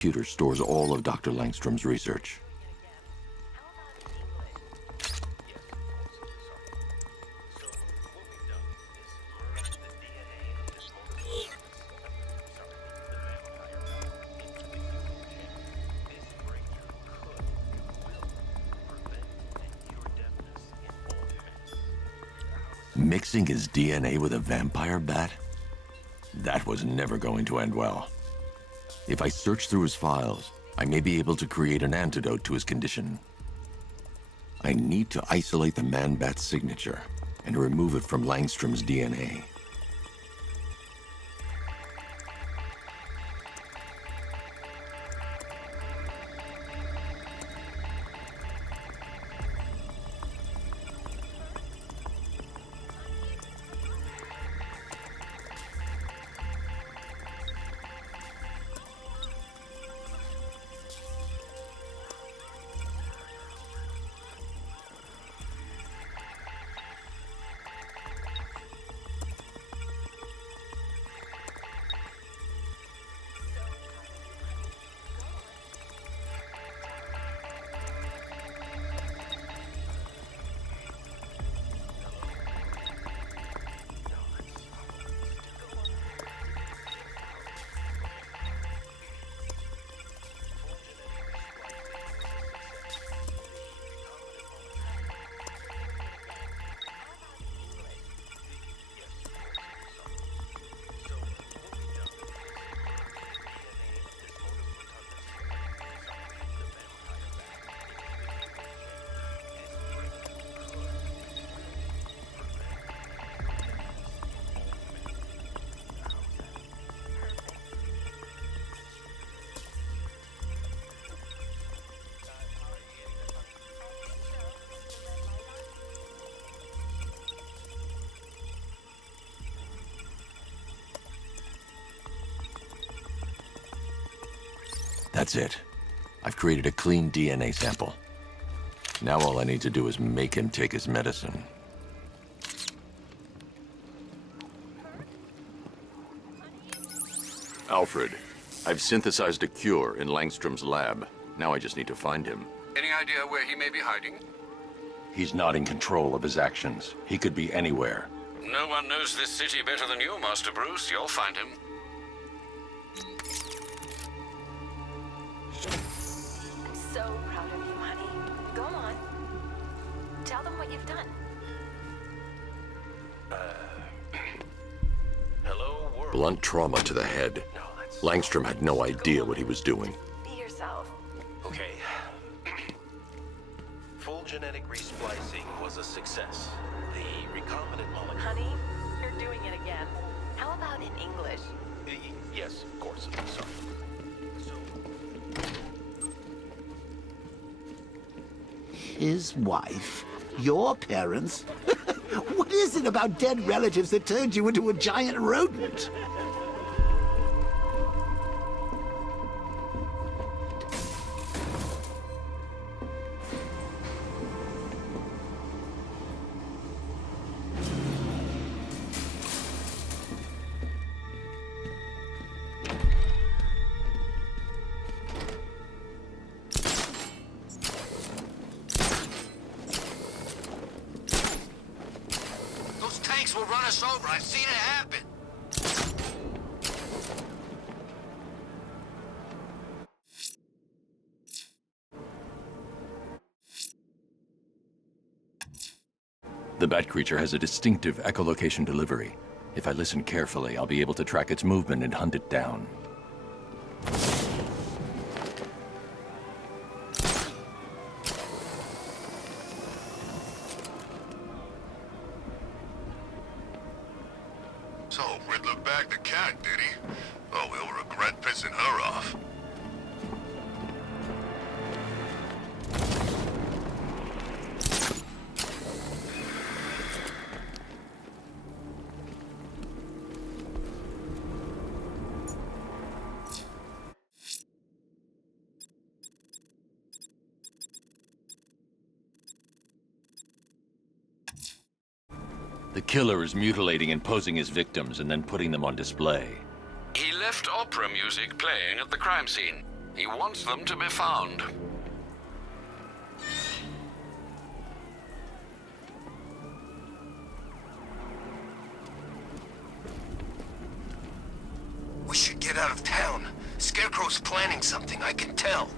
computer stores all of Dr. Langstrom's research. Mixing his DNA with a vampire bat? That was never going to end well. If I search through his files, I may be able to create an antidote to his condition. I need to isolate the Man-Bat's signature and remove it from Langstrom's DNA. That's it. I've created a clean DNA sample. Now all I need to do is make him take his medicine. Alfred, I've synthesized a cure in Langstrom's lab. Now I just need to find him. Any idea where he may be hiding? He's not in control of his actions. He could be anywhere. No one knows this city better than you, Master Bruce. You'll find him. I'm so proud of you, honey. Go on. Tell them what you've done. Hello, world. Blunt trauma to the head. No, that's... Langstrom had no idea what he was doing. Be yourself. Okay. Full genetic resplicing was a success. The recombinant molecule... Honey, you're doing it again. How about in English? Yes, of course. I'm sorry. His wife? Your parents? What is it about dead relatives that turned you into a giant rodent? Those tanks will run us over. I've seen it happen. The Bat creature has a distinctive echolocation delivery. If I listen carefully, I'll be able to track its movement and hunt it down. So, Riddler bagged the cat, did he? Oh, he'll regret pissing her off. The killer is mutilating and posing his victims and then putting them on display. He left opera music playing at the crime scene. He wants them to be found. We should get out of town. Scarecrow's planning something, I can tell.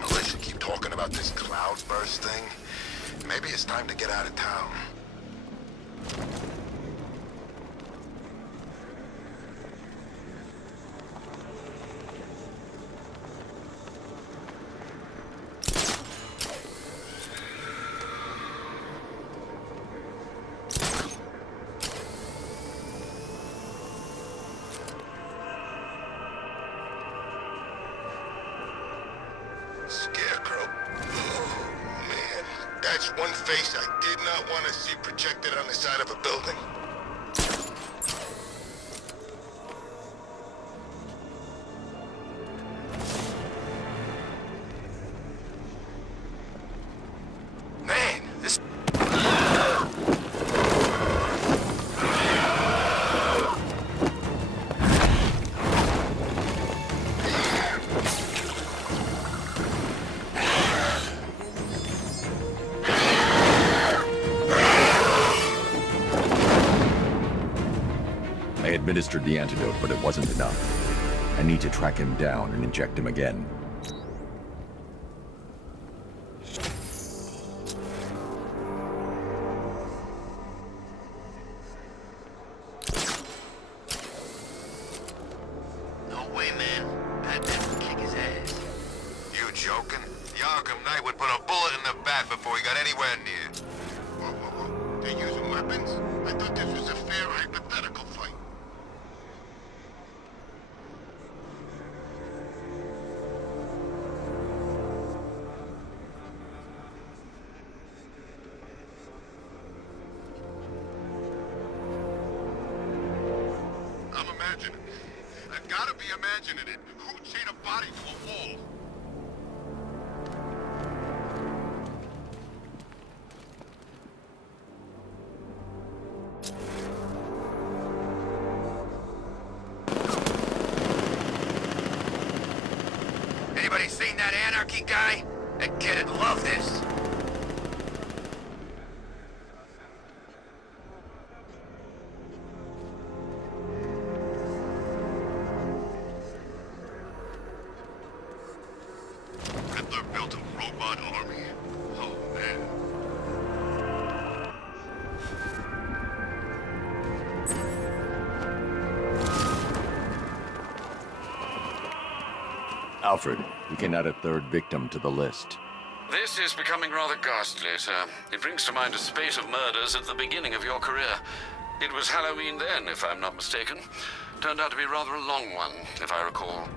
Militia keep talking about this cloudburst thing. Maybe it's time to get out of town. Scarecrow. Oh, man. That's one face I did not want to see projected on the side of a building. Man, this... I administered the antidote, but it wasn't enough. I need to track him down and inject him again. No way, man. Batman would kick his ass. You joking? The Arkham Knight would put a bullet in the bat before he got anywhere near. Whoa, whoa, whoa. They're using weapons? I thought this was a fair hypothetical fight. I'm imagining. I gotta be imagining it. Who chained a body to a wall? Anybody seen that anarchy guy? That kid'd love this. Riddler built a robot army. Oh, man. Alfred, we can add a third victim to the list. This is becoming rather ghastly, sir. It brings to mind a spate of murders at the beginning of your career. It was Halloween then, if I'm not mistaken. Turned out to be rather a long one, if I recall.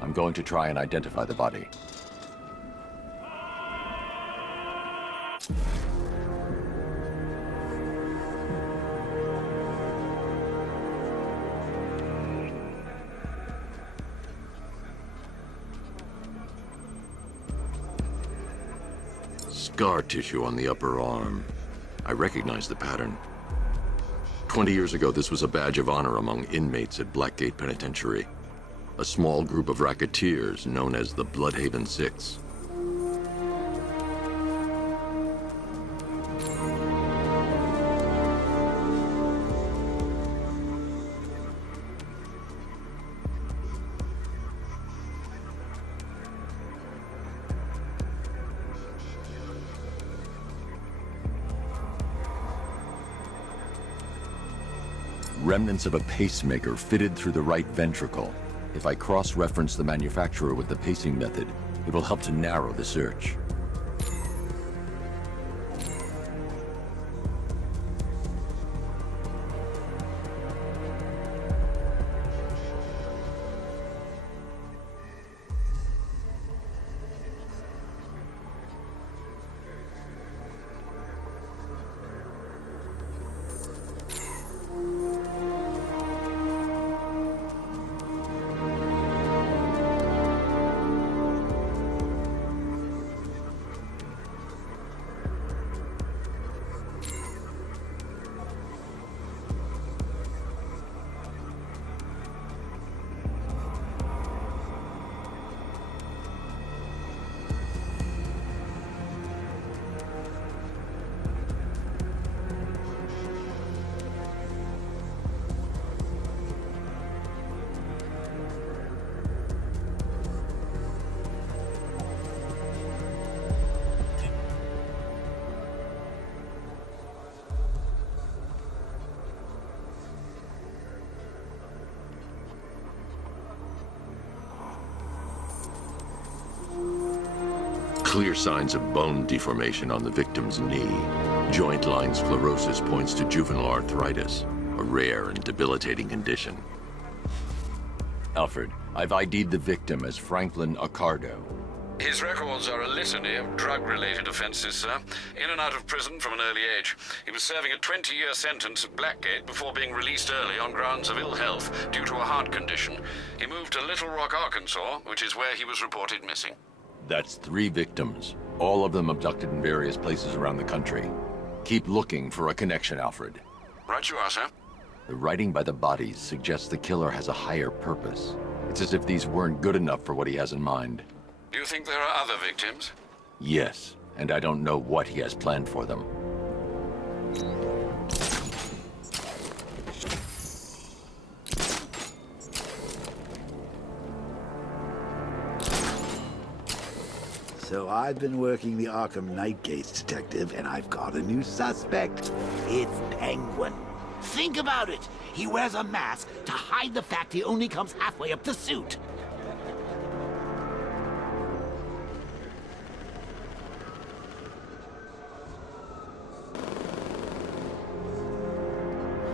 I'm going to try and identify the body. Scar tissue on the upper arm. I recognize the pattern. 20 years ago, this was a badge of honor among inmates at Blackgate Penitentiary. A small group of racketeers known as the Bloodhaven Six. Remnants of a pacemaker fitted through the right ventricle. If I cross-reference the manufacturer with the pacing method, it will help to narrow the search. Clear signs of bone deformation on the victim's knee. Joint line sclerosis points to juvenile arthritis, a rare and debilitating condition. Alfred, I've ID'd the victim as Franklin Accardo. His records are a litany of drug-related offenses, sir. In and out of prison from an early age. He was serving a 20-year sentence at Blackgate before being released early on grounds of ill health due to a heart condition. He moved to Little Rock, Arkansas, which is where he was reported missing. That's 3 victims, all of them abducted in various places around the country. Keep looking for a connection, Alfred. Right you are, sir. The writing by the bodies suggests the killer has a higher purpose. It's as if these weren't good enough for what he has in mind. Do you think there are other victims? Yes, and I don't know what he has planned for them. So I've been working the Arkham Knight case, Detective, and I've got a new suspect. It's Penguin. Think about it. He wears a mask to hide the fact he only comes halfway up the suit.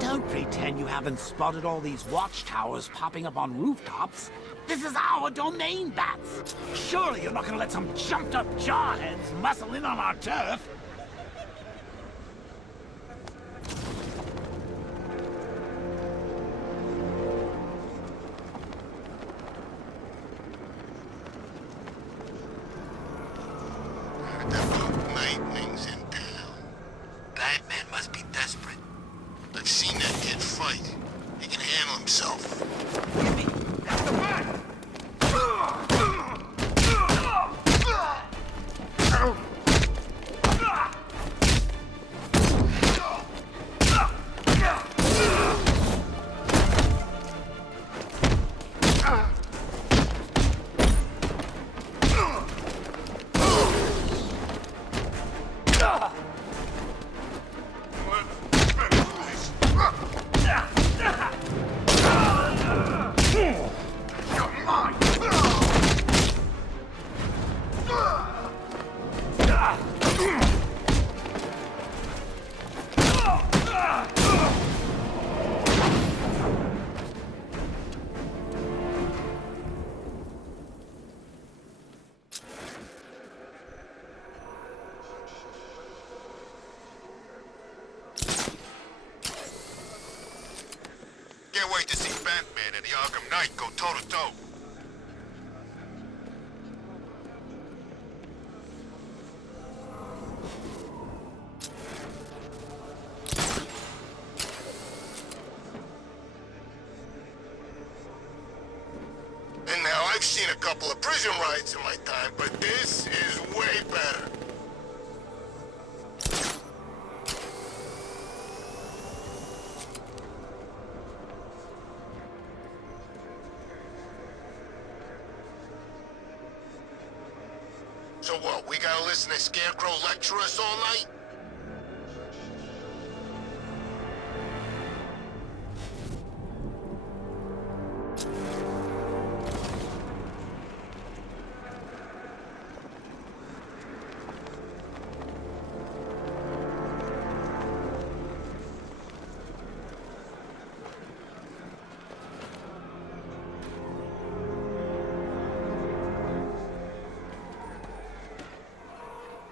Don't pretend you haven't spotted all these watchtowers popping up on rooftops. This is our domain, Bats. Surely you're not gonna let some jumped-up jawheads muscle in on our turf. Nightwing's in town. Batman must be desperate. I've seen that kid fight. He can handle himself. Can't wait to see Batman and the Arkham Knight go toe-to-toe. And now, I've seen a couple of prison riots in my time, but this is way better. So what, we gotta listen to Scarecrow lecture us all night?